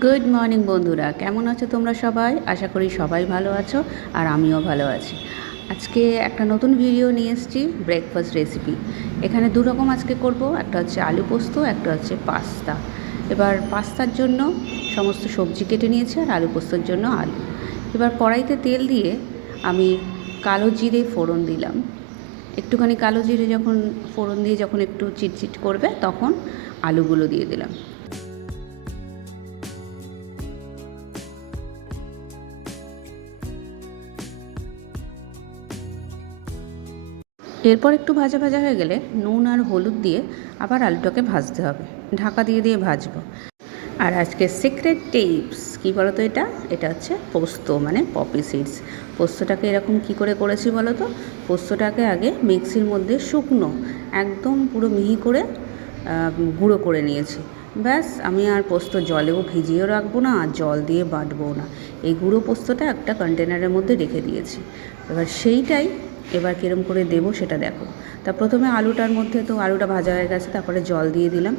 Good morning বন্ধুরা, কেমন আছো তোমরা সবাই? আশা করি সবাই ভালো আছো আর আমিও ভালো আছি। আজকে একটা নতুন ভিডিও নিয়ে এসেছি, ব্রেকফাস্ট রেসিপি। এখানে দু রকম আজকে করব, একটা হচ্ছে আলু পোস্ত, একটা হচ্ছে পাস্তা। এবার পাস্তার জন্য সমস্ত সবজি কেটে নিয়েছি আর আলু পোস্তর জন্য আলু। এবার কড়াইতে তেল দিয়ে আমি কালো জিরে ফোড়ন দিলাম। একটুখানি কালো জিরে যখন ফোড়ন দিয়ে যখন একটু চিটচিট করবে তখন আলুগুলো দিয়ে দিলাম। এরপর একটু ভাজা ভাজা হয়ে গেলে নুন আর হলুদ দিয়ে আবার আলুটাকে ভাজতে হবে, ঢাকা দিয়ে দিয়ে ভাজবো। আর আজকে সিক্রেট টিপস কী বলো তো, এটা হচ্ছে পোস্ত, মানে পপি সিডস। পোস্তটাকে এরকম কি করে করেছি বলো তো? পোস্তটাকে আগে মিক্সির মধ্যে শুকনো একদম পুরো মিহি করে গুঁড়ো করে নিয়েছি। ব্যাস, আমি আর পোস্ত জলেও ভিজিয়েও রাখবো না আর জল দিয়ে বাটবও না। এই গুঁড়ো পোস্তটা একটা কন্টেনারের মধ্যে রেখে দিয়েছি। এবার সেইটাই এবার কীরম করে দেবো সেটা দেখো। তা প্রথমে আলুটার মধ্যে তো আলুটা ভাজা হয়ে গেছে, তারপরে জল দিয়ে দিলাম।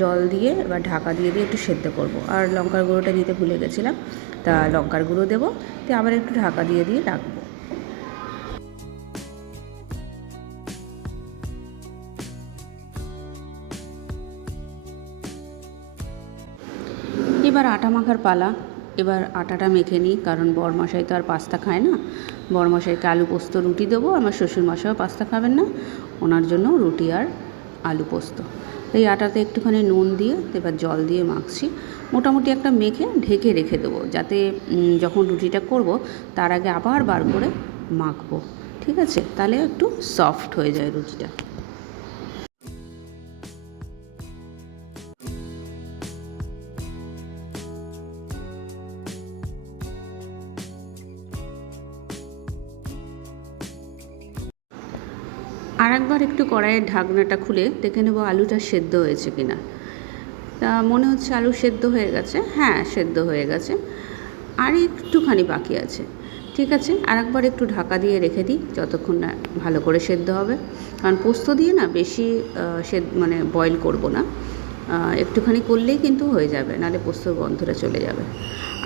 জল দিয়ে এবার ঢাকা দিয়ে একটু সেদ্ধ করব। আর লঙ্কার গুঁড়োটা দিতে ভুলে গেছিলাম, তা লঙ্কার গুঁড়ো দেবো, তো আবার একটু ঢাকা দিয়ে রাখবো। এবার আটা মাখার পালা। এবার আটাটা মেখে নিই, কারণ বরমশাই তো আর পাস্তা খায় না। বরমশাইকে আলু পোস্ত রুটি দেবো, আমার শ্বশুরমশাইও পাস্তা খাবেন না, ওনার জন্য রুটি আর আলু পোস্ত। এই আটাতে একটুখানি নুন দিয়ে এবার জল দিয়ে মাখছি। মোটামুটি একটা মেখে ঢেকে রেখে দেবো, যাতে যখন রুটিটা করব তার আগে আবার বার করে মাখবো। ঠিক আছে? তাহলে একটু সফট হয়ে যায় রুটিটা। আর একবার একটু কড়াইয়ের ঢাকনাটা খুলে দেখে নেব আলুটা সেদ্ধ হয়েছে কি না। তা মনে হচ্ছে আলু সেদ্ধ হয়ে গেছে। হ্যাঁ, সেদ্ধ হয়ে গেছে, আর একটুখানি বাকি আছে। ঠিক আছে, আর একবার একটু ঢাকা দিয়ে রেখে দিই যতক্ষণ না ভালো করে সেদ্ধ হবে। কারণ পোস্ত দিয়ে না বেশি মানে বয়েল করব না, একটুখানি করলেই কিন্তু হয়ে যাবে, নাহলে পোস্তর গন্ধটা চলে যাবে।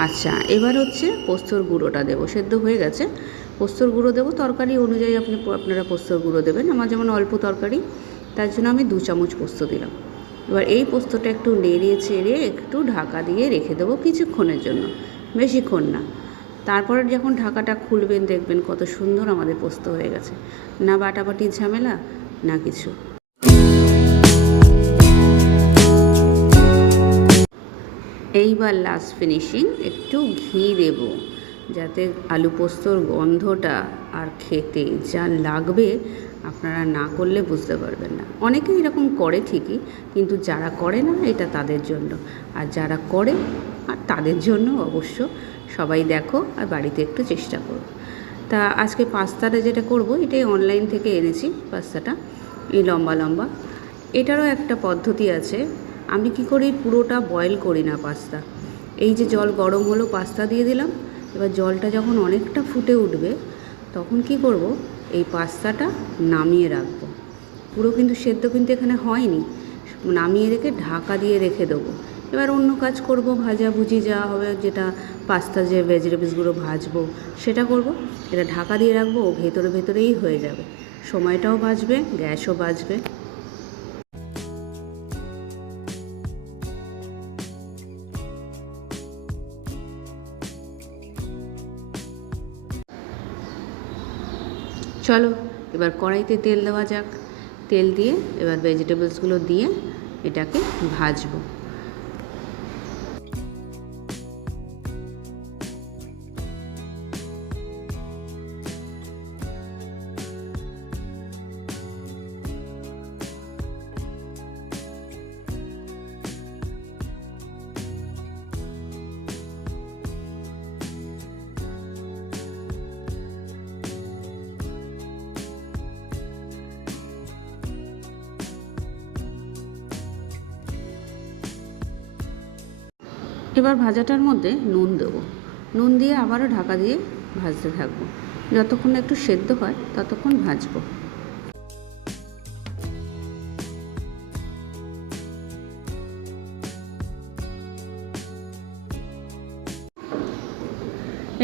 আচ্ছা, এবার হচ্ছে পোস্তর গুঁড়োটা দেবো। সেদ্ধ হয়ে গেছে, পোস্তর গুঁড়ো দেবো। তরকারি অনুযায়ী আপনারা পোস্তর গুঁড়ো দেবেন। আমার যেমন অল্প তরকারি, তার জন্য আমি 2 চামচ পোস্ত দিলাম। এবার এই পোস্তটা একটু নেড়ে চেড়ে একটু ঢাকা দিয়ে রেখে দেবো কিছুক্ষণের জন্য, বেশিক্ষণ না। তারপরে যখন ঢাকাটা খুলবেন দেখবেন কত সুন্দর আমাদের পোস্ত হয়ে গেছে। না বাটাবাটির ঝামেলা, না কিছু। এইবার লাস্ট ফিনিশিং একটু ঘি দেব, যাতে আলু পোস্তর গন্ধটা আর খেতে যা লাগবে আপনারা না করলে বুঝতে পারবেন না। অনেকে এরকম করে ঠিকই, কিন্তু যারা করে না এটা তাদের জন্য, আর যারা করে আর তাদের জন্য অবশ্য। সবাই দেখো আর বাড়িতে একটু চেষ্টা করো। তা আজকে পাস্তাটা যেটা করব, এটাই অনলাইন থেকে এনেছি পাস্তাটা, এই লম্বা লম্বা। এটারও একটা পদ্ধতি আছে। আমি কি করি, পুরোটা বয়েল করি না পাস্তা। এই যে জল গরম হলো, পাস্তা দিয়ে দিলাম। এবার জলটা যখন অনেকটা ফুটে উঠবে তখন কি করব, এই পাস্তাটা নামিয়ে রাখবো। পুরো কিন্তু সেদ্ধ কিন্তু এখানে হয়নি, নামিয়ে রেখে ঢাকা দিয়ে রেখে দেবো। এবার অন্য কাজ করব, ভাজাভুজি যা হবে, যেটা পাস্তা যে ভেজিটেবলসগুলো ভাজবো সেটা করব। এটা ঢাকা দিয়ে রাখবো, ভেতরে ভেতরেই হয়ে যাবে, সময়টাও বাঁচবে, গ্যাসও বাঁচবে। চলো এবার কড়াইতে তেল দেওয়া যাক। তেল দিয়ে এবার ভেজিটেবলসগুলো দিয়ে এটাকে ভাজবো। এবার ভাজাটার মধ্যে নুন দেবো। নুন দিয়ে আবারও ঢাকা দিয়ে ভাজতে থাকবো, যতক্ষণ না একটু সেদ্ধ হয় ততক্ষণ ভাজবো।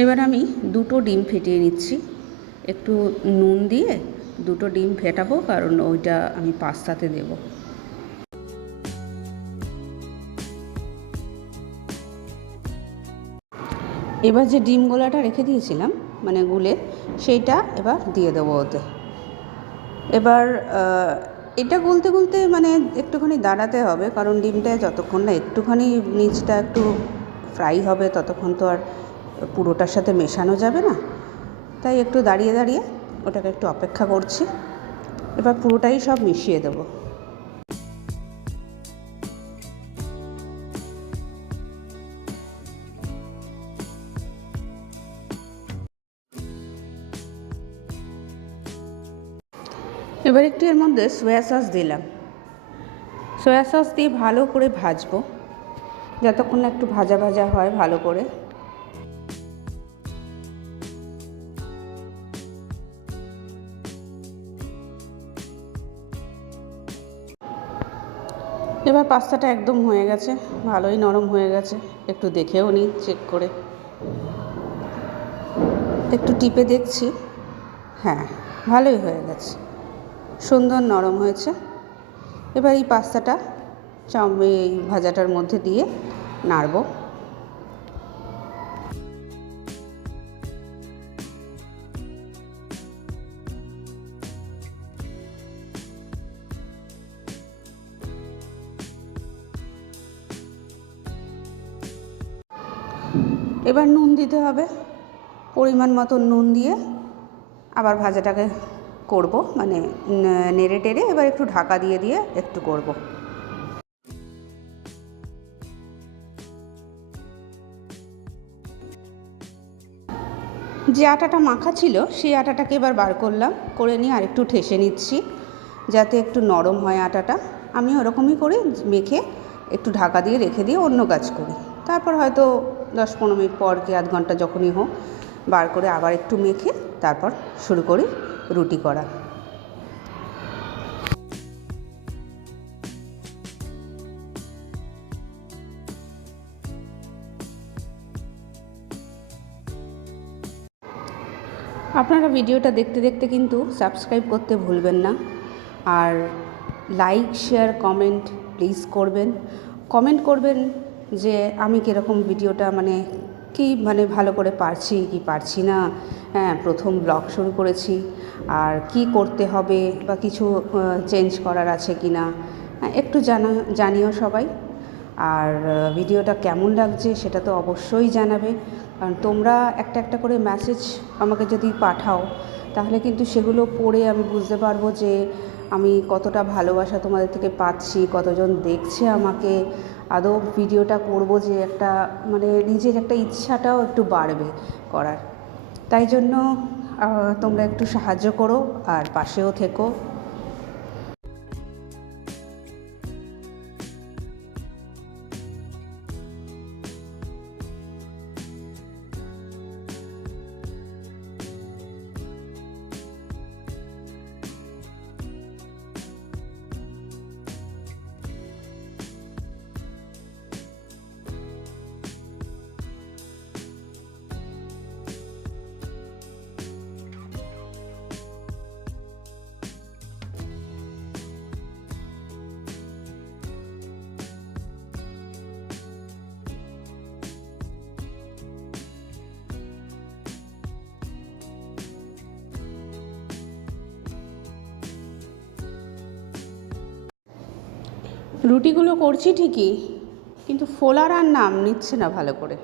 এবার আমি দুটো ডিম ফেটিয়ে নিচ্ছি, একটু নুন দিয়ে দুটো ডিম ফেটাবো, কারণ ওইটা আমি পাস্তাতে দেব। এবার যে ডিম গোলাটা রেখে দিয়েছিলাম মানে গুলে, সেইটা এবার দিয়ে দেবো ওতে। এবার এটা গুলতে গুলতে মানে একটুখানি দাঁড়াতে হবে, কারণ ডিমটা যতক্ষণ না একটুখানি নিচটা একটু ফ্রাই হবে ততক্ষণ তো আর পুরোটার সাথে মেশানো যাবে না, তাই একটু দাঁড়িয়ে দাঁড়িয়ে ওটাকে একটু অপেক্ষা করছি। এবার পুরোটাই সব মিশিয়ে দেবো। এবার একটু এর মধ্যে সয়া সস দিলাম। সয়া সস দিয়ে ভালো করে ভাজবো, যতক্ষণ না একটু ভাজা ভাজা হয় ভালো করে। এবার পাস্তাটা একদম হয়ে গেছে, ভালোই নরম হয়ে গেছে। একটু দেখেও নিই চেক করে, একটু টিপে দেখছি, হ্যাঁ ভালোই হয়ে গেছে, সুন্দর নরম হয়েছে। এবার এই পাস্তাটা এই ভাজাটার মধ্যে দিয়ে নাড়ব। এবার নুন দিতে হবে, পরিমাণ মতো নুন দিয়ে আবার ভাজাটাকে করব, মানে নেড়ে টেড়ে এবার একটু ঢাকা দিয়ে দিয়ে একটু করব। যে আটাটা মাখা ছিল সেই আটাটাকে এবার বার করলাম, করে নিয়ে আরেকটু ঠেসে নিচ্ছি যাতে একটু নরম হয় আটাটা। আমি ওরকমই করে মেখে একটু ঢাকা দিয়ে রেখে দিয়ে অন্য কাজ করি। তারপর হয়তো 10-15 মিনিট পর কি আধ ঘন্টা যখনই হোক বার করে আবার একটু মেখে তারপর শুরু করি রুটি করা। আপনারা ভিডিওটা দেখতে দেখতে কিন্তু সাবস্ক্রাইব করতে ভুলবেন না, আর লাইক শেয়ার কমেন্ট প্লিজ করবেন। কমেন্ট করবেন যে আমি কীরকম ভিডিওটা মানে কি মানে ভালো করে পারছি কি পারছি না, হ্যাঁ প্রথম ব্লগ শুরু করেছি, আর কি করতে হবে বা কিছু চেঞ্জ করার আছে কি না, একটু জানিও সবাই। আর ভিডিওটা কেমন লাগছে সেটা তো অবশ্যই জানাবে, কারণ তোমরা একটা একটা করে মেসেজ আমাকে যদি পাঠাও তাহলে কিন্তু সেগুলো পড়ে আমি বুঝতে পারবো যে আমি কতটা ভালোবাসা তোমাদের থেকে পাচ্ছি, কতজন দেখছে আমাকে, আদৌ ভিডিওটা করব যে একটা মানে নিজের একটা ইচ্ছাটাও একটু বাড়বে করার। তাই জন্য তোমরা একটু সাহায্য করো আর পাশেও থেকো। রুটিগুলো করছি ঠিকই, কিন্তু ফোলার আর নাম নিচ্ছে না ভালো করে।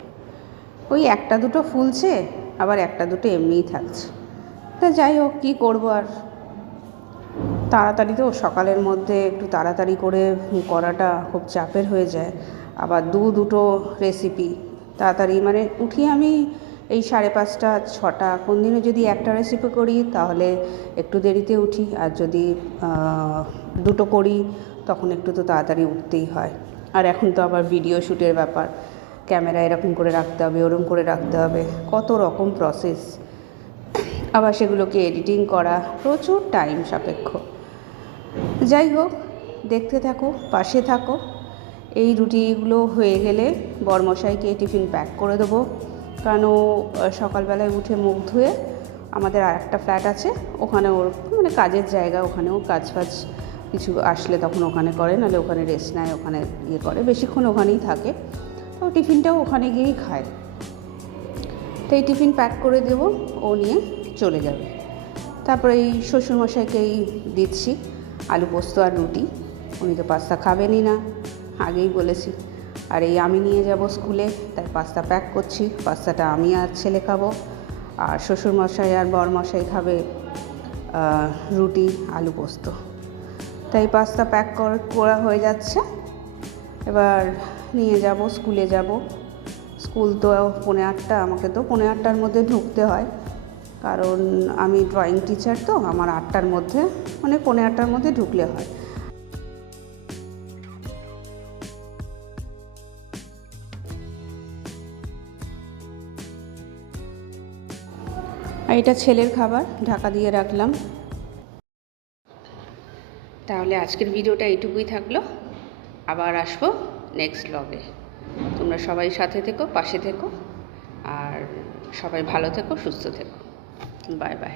ওই একটা দুটো ফুলছে, আবার একটা দুটো এমনিই থাকছে। তা যাই হোক, কী করবো আর, তাড়াতাড়ি তো সকালের মধ্যে একটু তাড়াতাড়ি করে করাটা খুব চাপের হয়ে যায়। আবার দুটো রেসিপি তাড়াতাড়ি মানে উঠি আমি এই 5:30 6টা। কোন দিনে যদি একটা রেসিপি করি তাহলে একটু দেরিতে উঠি, আর যদি দুটো করি তখন একটু তো তাড়াতাড়ি উঠতেই হয়। আর এখন তো আবার ভিডিও শ্যুটের ব্যাপার, ক্যামেরা এরকম করে রাখতে হবে, ওরকম করে রাখতে হবে, কত রকম প্রসেস, আবার সেগুলোকে এডিটিং করা, প্রচুর টাইম সাপেক্ষ। যাই হোক, দেখতে থাকো, পাশে থাকো। এই রুটিগুলো হয়ে গেলে বরমশাইকে টিফিন প্যাক করে দেবো, কারণ ও সকালবেলায় উঠে মুখ ধুয়ে আমাদের আর একটা ফ্ল্যাট আছে, ওখানে ওর মানে কাজের জায়গা, ওখানেও কাজ ফাজ কিছু আসলে তখন ওখানে করে, নাহলে ওখানে রেস্ট নেয়, ওখানে ইয়ে করে, বেশিক্ষণ ওখানেই থাকে। তো টিফিনটাও ওখানে গিয়েই খায়। তো এই টিফিন প্যাক করে দেব, ও নিয়ে চলে যাবে। তারপরে এই শ্বশুরমশাইকেই দিচ্ছি আলু পোস্ত আর রুটি। উনি তো পাস্তা খাবেনই না, আগেই বলেছি। আর এই আমি নিয়ে যাব স্কুলে, তাই পাস্তা প্যাক করছি। পাস্তাটা আমি আর ছেলে খাবো, আর শ্বশুরমশাই আর বরমশাই খাবে রুটি আলু পোস্ত। তাই পাস্তা প্যাক করা হয়ে যাচ্ছে। এবার নিয়ে যাব, স্কুলে যাব। স্কুল তো 8:45, আমাকে তো 8:45-র মধ্যে ঢুকতে হয়, কারণ আমি ড্রয়িং টিচার, তো আমার 8টার মধ্যে মানে 8:45-র মধ্যে ঢুকলে হয়। আর এটা ছেলের খাবার, ঢাকা দিয়ে রাখলাম। তাহলে আজকের ভিডিওটা এইটুকুই থাকলো, আবার আসবো নেক্সট ব্লগে। তোমরা সবাই সাথে থেকো, পাশে থেকো, আর সবাই ভালো থেকো, সুস্থ থেকো। Bye bye.